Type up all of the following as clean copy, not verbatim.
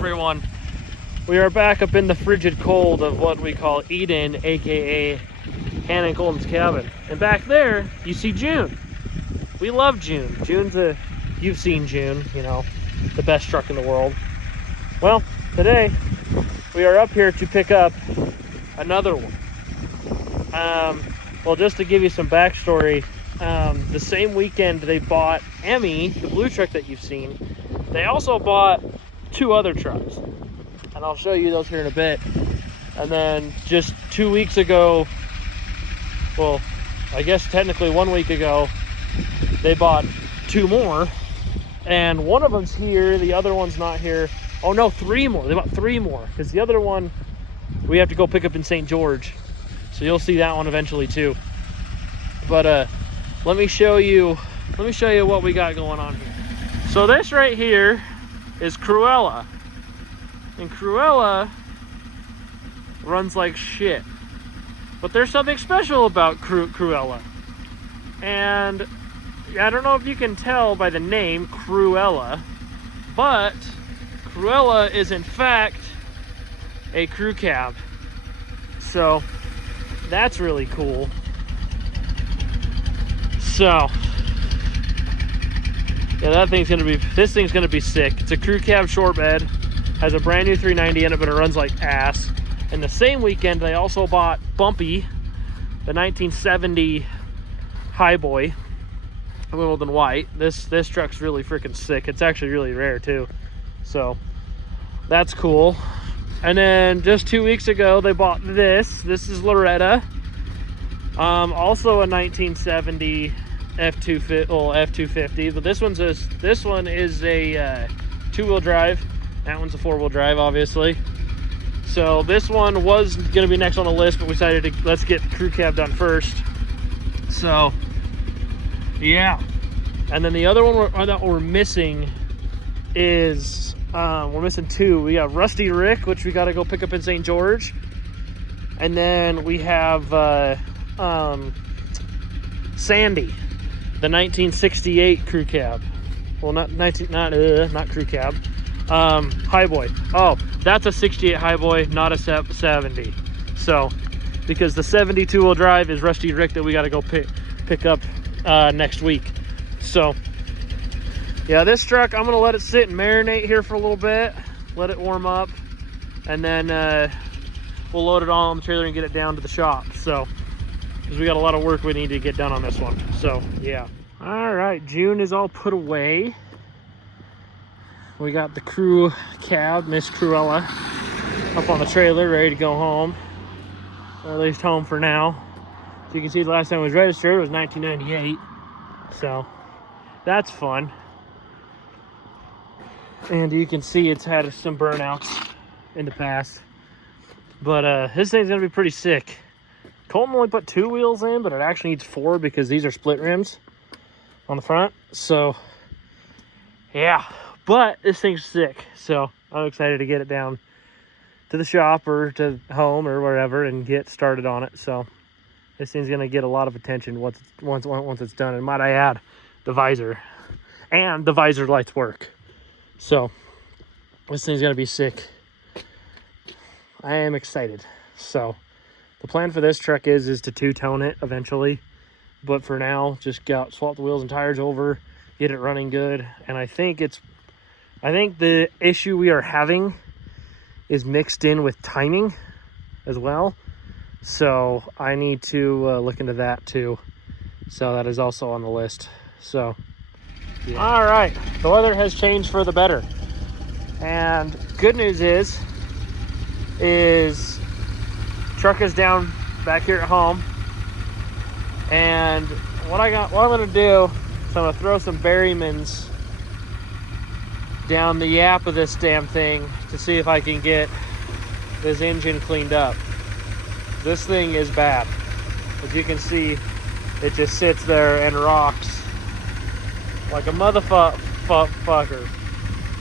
everyone. We are back up in the frigid cold of what we call Eden, aka Hannah and Colton's cabin. And back there, you see June. We love June. You've seen June, you know, the best truck in the world. Well, today we are up here to pick up another one. Well, just to give you some backstory, the same weekend they bought Emmy, the blue truck that you've seen, they also bought 2 other trucks. And I'll show you those here in a bit. And then just 2 weeks ago, well, I guess technically 1 week ago, they bought 2 more. And one of them's here, the other one's not here. Oh no, 3 more. They bought 3 more. Because the other one, we have to go pick up in St. George. So you'll see that one eventually too. But let me show you what we got going on here. So this right here is Cruella. And Cruella runs like shit. But there's something special about Cruella. And I don't know if you can tell by the name Cruella, but Cruella is in fact a crew cab. So that's really cool. So yeah, this thing's gonna be sick. It's a crew cab short bed, has a brand new 390 in it, but it runs like ass. And the same weekend they also bought Bumpy, the 1970 Highboy, Wimbledon white. This truck's really freaking sick. It's actually really rare too, so that's cool. And then just 2 weeks ago they bought this is Loretta, also a 1970 F250, but this one is a 2-wheel drive. That one's a 4-wheel drive, obviously. So this one was gonna be next on the list, but we decided to let's get the crew cab done first. So yeah. And then the other one that we're missing is we're missing 2. We got Rusty Rick, which we got to go pick up in St. George, and then we have Sandy, the 1968 crew cab. Well, not crew cab. Highboy. Oh, that's a 68 Highboy, not a 70. So because the 72 wheel drive is Rusty Rick that we got to go pick up next week. So yeah, this truck, I'm gonna let it sit and marinate here for a little bit, let it warm up, and then we'll load it all on the trailer and get it down to the shop. So because we got a lot of work we need to get done on this one. So yeah. All right, June is all put away. We got the crew cab, Miss Cruella, up on the trailer, ready to go home, or at least home for now. So you can see the last time it was registered, it was 1998. So that's fun. And you can see it's had some burnouts in the past. But this thing's gonna be pretty sick. Colton only put 2 wheels in, but it actually needs 4 because these are split rims on the front. So yeah, but this thing's sick. So I'm excited to get it down to the shop or to home or wherever and get started on it. So this thing's gonna get a lot of attention once it's done. And might I add, the visor lights work. So this thing's gonna be sick. I am excited. So the plan for this truck is to 2-tone it eventually, but for now, just swap the wheels and tires over, get it running good. And I think the issue we are having is mixed in with timing as well. So I need to look into that too. So that is also on the list. So yeah. All right, the weather has changed for the better. And good news is truck is down back here at home. And what I'm gonna do is I'm gonna throw some Berrymans down the yap of this damn thing to see if I can get this engine cleaned up. This thing is bad. As you can see, it just sits there and rocks like a motherfucker.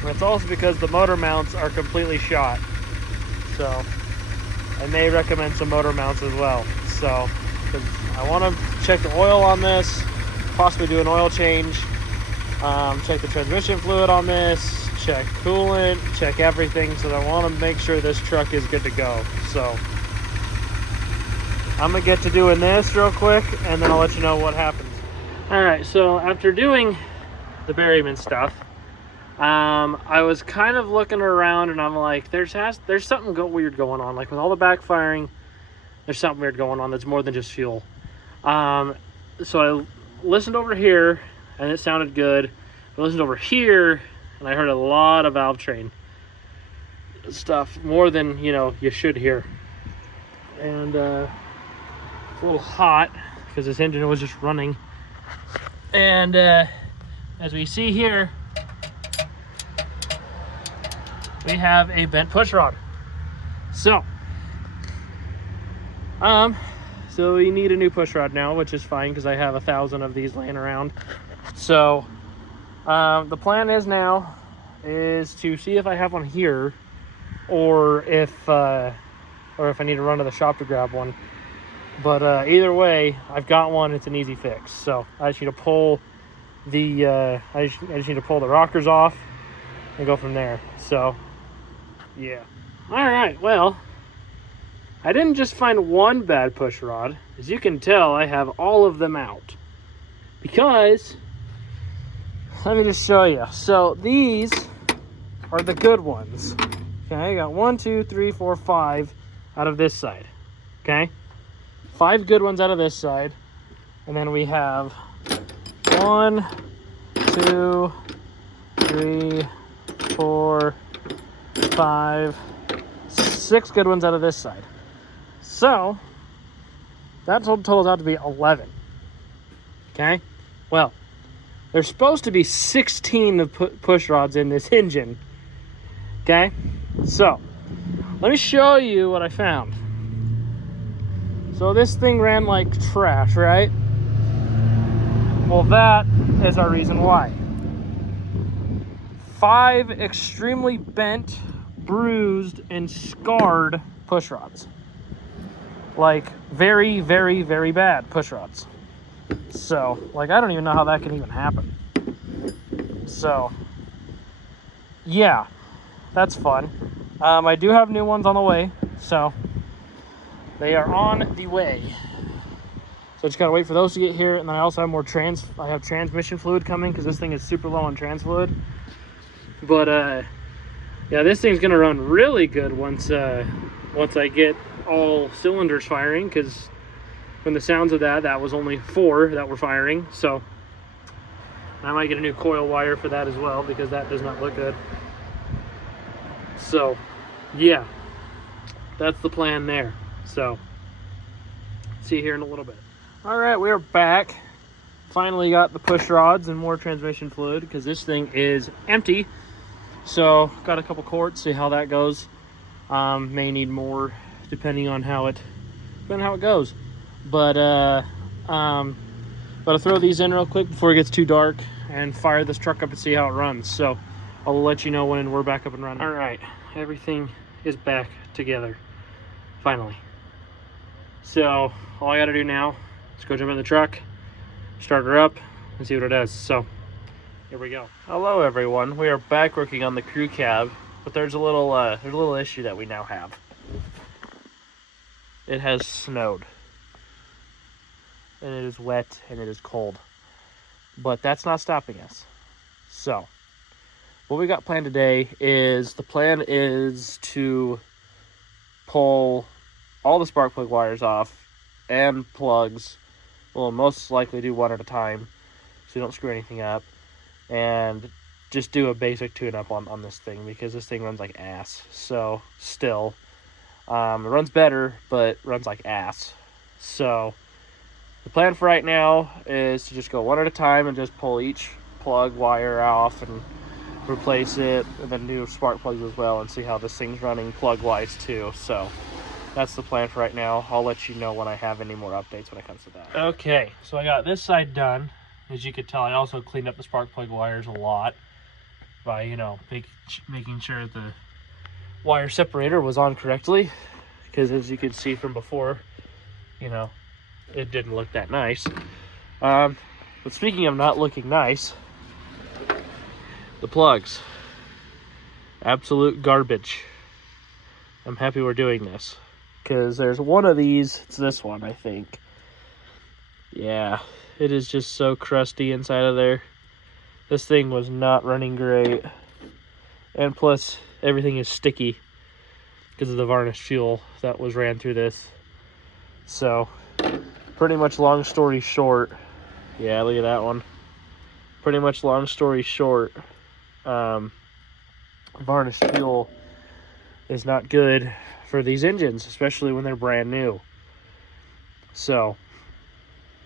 And it's also because the motor mounts are completely shot. So I may recommend some motor mounts as well. So I want to check the oil on this, possibly do an oil change, check the transmission fluid on this, check coolant, check everything. So I want to make sure this truck is good to go. So I'm gonna get to doing this real quick, and then I'll let you know what happens. All right, so after doing the Berryman stuff, I was kind of looking around, and I'm like, there's something weird going on. Like with all the backfiring, there's something weird going on that's more than just fuel. So I listened over here, and it sounded good. I listened over here, and I heard a lot of valve train stuff, more than you should hear. And it's a little hot because this engine was just running. And as we see here, we have a bent push rod. So we need a new push rod now, which is fine because I have 1,000 of these laying around. So the plan is now is to see if I have one here, or if I need to run to the shop to grab one. But either way, I've got one. It's an easy fix. So I just need to pull the I just need to pull the rockers off and go from there. So yeah. All right. Well, I didn't just find one bad push rod. As you can tell, I have all of them out because let me just show you. So these are the good ones. Okay, I got 1, 2, 3, 4, 5 out of this side. Okay. 5 good ones out of this side, and then we have 1, 2, 3, 4, 5, 6 good ones out of this side. So that totals out to be 11. Okay, well, there's supposed to be 16 push rods in this engine. Okay, so let me show you what I found. So this thing ran like trash, right? Well, that is our reason why. 5 extremely bent, bruised, and scarred push rods. Like very, very, very bad push rods. So, like, I don't even know how that can even happen. So, yeah, that's fun. I do have new ones on the way, so they are on the way. So just gotta wait for those to get here, and then I also have more transmission fluid coming because this thing is super low on trans fluid. But yeah, this thing's gonna run really good once I get all cylinders firing, because from the sounds of that was only 4 that were firing. So I might get a new coil wire for that as well, because that does not look good. So yeah, that's the plan there. So see you here in a little bit. All right, we are back. Finally got the push rods and more transmission fluid, because this thing is empty. So got a couple quarts, see how that goes. May need more depending on how it goes. But I'll throw these in real quick before it gets too dark and fire this truck up and see how it runs. So I'll let you know when we're back up and running. All right, everything is back together finally. So all I gotta do now is go jump in the truck, start her up, and see what it does. So here we go. Hello everyone, we are back working on the crew cab, but there's a little issue that we now have. It has snowed, and it is wet, and it is cold, but that's not stopping us. So what we got planned today is, the plan is to pull all the spark plug wires off and plugs. We'll most likely do one at a time so you don't screw anything up, and just do a basic tune-up on this thing, because this thing runs like ass. So still, it runs better, but runs like ass. So the plan for right now is to just go one at a time and just pull each plug wire off and replace it, and then do spark plugs as well, and see how this thing's running plug wise too. So that's the plan for right now. I'll let you know when I have any more updates when it comes to that. Okay, so I got this side done. As you can tell, I also cleaned up the spark plug wires a lot by, making sure the wire separator was on correctly, because as you can see from before, it didn't look that nice. But speaking of not looking nice, the plugs. Absolute garbage. I'm happy we're doing this. Because there's one of these, it's this one, I think. Yeah, it is just so crusty inside of there. This thing was not running great. And plus, everything is sticky because of the varnished fuel that was ran through this. So, pretty much long story short, yeah, look at that one. Pretty much long story short, varnished fuel is not good for these engines, especially when they're brand new. So,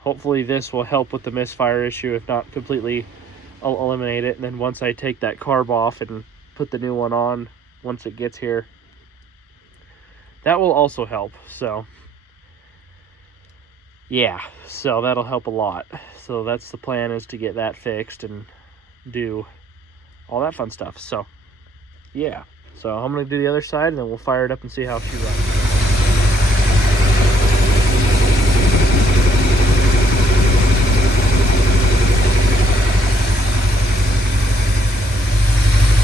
hopefully this will help with the misfire issue. If not completely, I'll eliminate it. And then once I take that carb off and put the new one on, once it gets here, that will also help. So, yeah, so that'll help a lot. So that's the plan, is to get that fixed and do all that fun stuff. So, yeah. So I'm going to do the other side, and then we'll fire it up and see how she runs.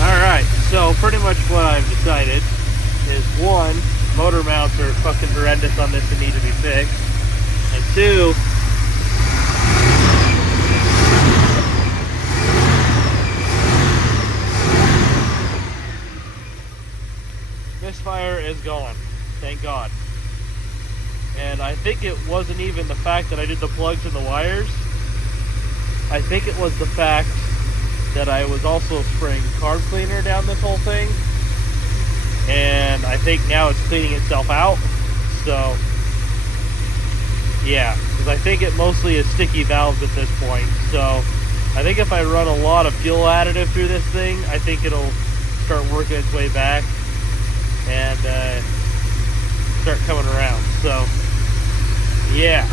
Alright, so pretty much what I've decided is, one, motor mounts are fucking horrendous on this and need to be fixed. And two, misfire is gone, thank God. And I think it wasn't even the fact that I did the plugs and the wires. I think it was the fact that I was also spraying carb cleaner down this whole thing. And I think now it's cleaning itself out. So, yeah, because I think it mostly is sticky valves at this point. So, I think if I run a lot of fuel additive through this thing, I think it'll start working its way back and start coming around. So, yeah.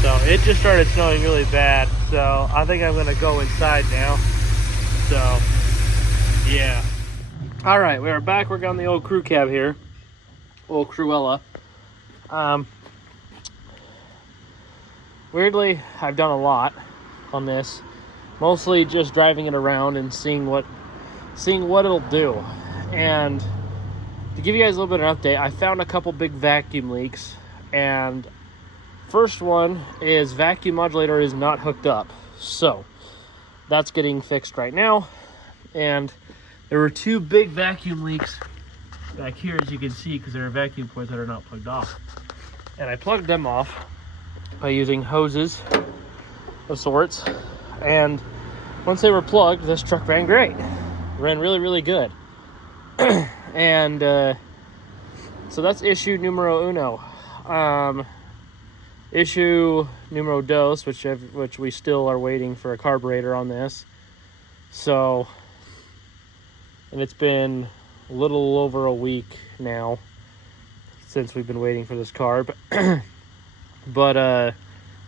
So it just started snowing really bad. So I think I'm gonna go inside now. So, yeah. All right, we are back working on the old crew cab here, old Cruella. Weirdly, I've done a lot on this, mostly just driving it around and seeing what it'll do. And to give you guys a little bit of an update, I found a couple big vacuum leaks, and first one is vacuum modulator is not hooked up. So that's getting fixed right now. And there were two big vacuum leaks back here, as you can see, because there are vacuum ports that are not plugged off. And I plugged them off by using hoses of sorts. And once they were plugged, this truck ran great. Ran really, really good. And so that's issue numero uno. Issue numero dos, which we still are waiting for a carburetor on this. So, and it's been a little over a week now since we've been waiting for this carb. But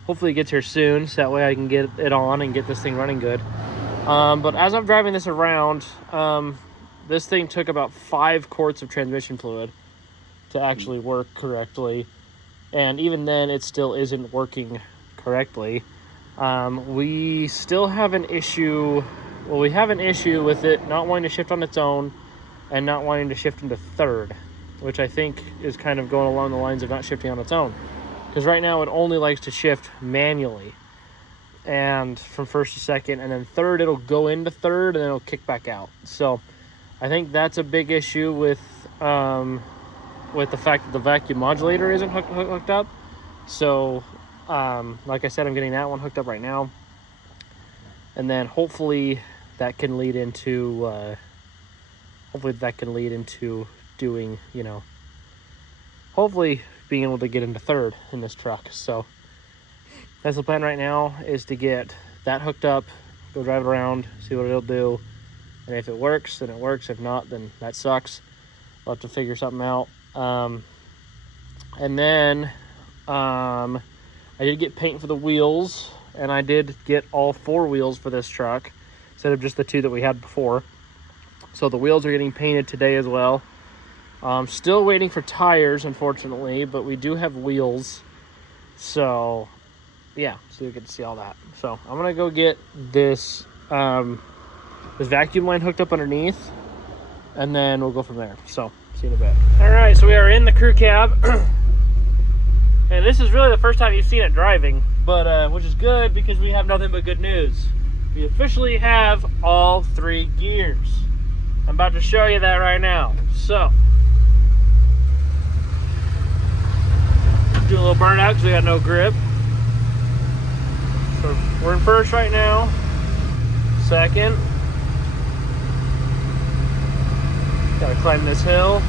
hopefully it gets here soon, so that way I can get it on and get this thing running good. But as I'm driving this around, this thing took about 5 quarts of transmission fluid to actually work correctly. And even then, it still isn't working correctly. We still have an issue. Well, we have an issue with it not wanting to shift on its own and not wanting to shift into third, which I think is kind of going along the lines of not shifting on its own. Because right now it only likes to shift manually, and from first to second, and then third it'll go into third and then it'll kick back out. So I think that's a big issue with the fact that the vacuum modulator isn't hooked up. So like I said, I'm getting that one hooked up right now, and then hopefully that can lead into doing, you know, hopefully being able to get into third in this truck. So that's the plan right now, is to get that hooked up, go drive it around, see what it'll do, and if it works, then it works. If not, then that sucks. We'll have to figure something out. And then I did get paint for the wheels, and I did get all 4 wheels for this truck instead of just the 2 that we had before. So the wheels are getting painted today as well. Still waiting for tires, unfortunately, but we do have wheels. So yeah, so you get to see all that. So I'm gonna go get this this vacuum line hooked up underneath, and then we'll go from there. So see you in a bit. All right, so we are in the crew cab. And this is really the first time you've seen it driving, but which is good because we have nothing but good news. We officially have all 3 gears. I'm about to show you that right now. So, do a little burnout because we got no grip. So we're in first right now. Second. Gotta climb this hill.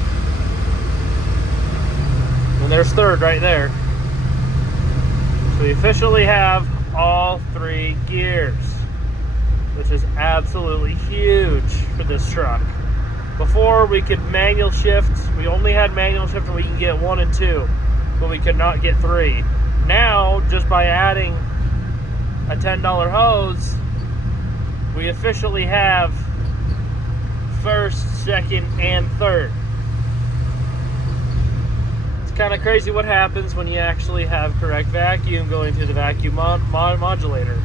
And there's third right there. So we officially have all 3 gears, which is absolutely huge for this truck. Before we could manual shift, we only had manual shift and we can get 1 and 2, but we could not get 3. Now, just by adding a $10 hose, we officially have first, second, and third. Kind of crazy what happens when you actually have correct vacuum going through the vacuum modulator.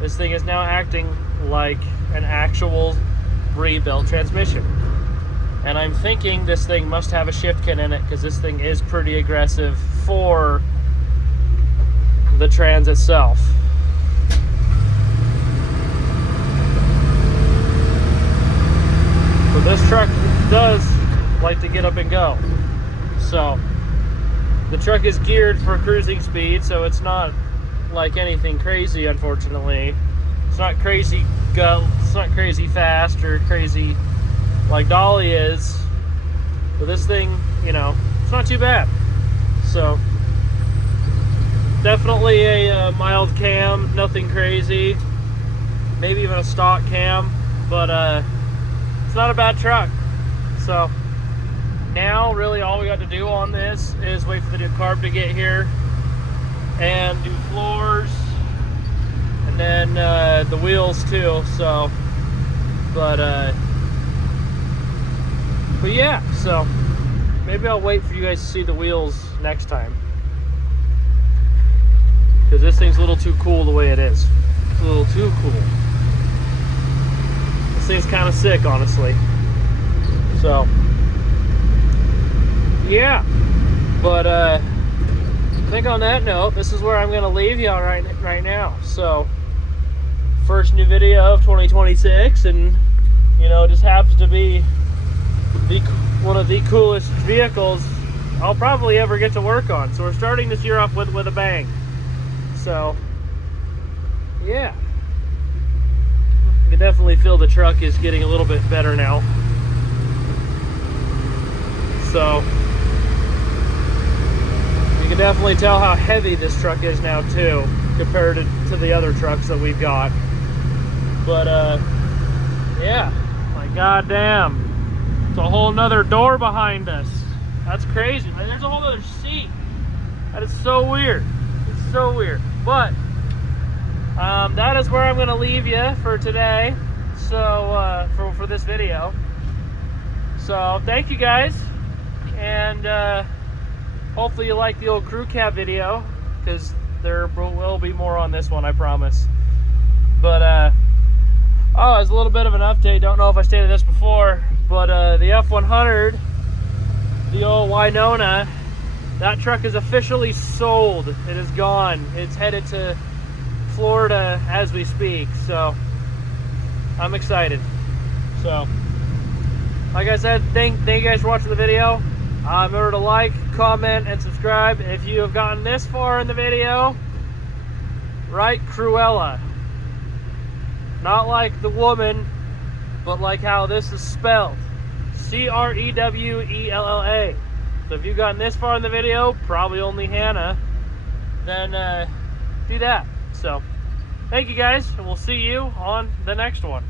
This thing is now acting like an actual rebuilt transmission, and I'm thinking this thing must have a shift kit in it because this thing is pretty aggressive for the trans itself. But this truck does like to get up and go. So the truck is geared for cruising speed, so it's not like anything crazy, unfortunately. It's not crazy it's not crazy fast or crazy like Dolly is. But this thing, you know, it's not too bad. So definitely a mild cam, nothing crazy. Maybe even a stock cam, but it's not a bad truck. So now, really, all we got to do on this is wait for the new carb to get here and do floors and then the wheels too. So, but yeah, so maybe I'll wait for you guys to see the wheels next time because this thing's a little too cool the way it is. It's a little too cool. This thing's kind of sick, honestly. So. Yeah, but I think on that note, this is where I'm going to leave y'all right now. So, first new video of 2026, and you know, it just happens to be one of the coolest vehicles I'll probably ever get to work on. So we're starting this year off with a bang. So, yeah, you can definitely feel the truck is getting a little bit better now. So. You can definitely tell how heavy this truck is now too, compared to the other trucks that we've got. But yeah, like goddamn, it's a whole nother door behind us. That's crazy. Like, there's a whole other seat. That is so weird. It's so weird. But that is where I'm gonna leave you for today. So for this video. So thank you guys, and hopefully you like the old crew cab video, because there will be more on this one, I promise. But oh, as a little bit of an update, don't know if I stated this before, but the F100, the old Winona, that truck is officially sold. It is gone. It's headed to Florida as we speak, so I'm excited. So like I said, thank you guys for watching the video. Remember to like, comment, and subscribe if you have gotten this far in the video. Write Cruella. Not like the woman, but like how this is spelled. C-R-E-W-E-L-L-A. So if you've gotten this far in the video, probably only Hannah, then do that. So thank you guys, and we'll see you on the next one.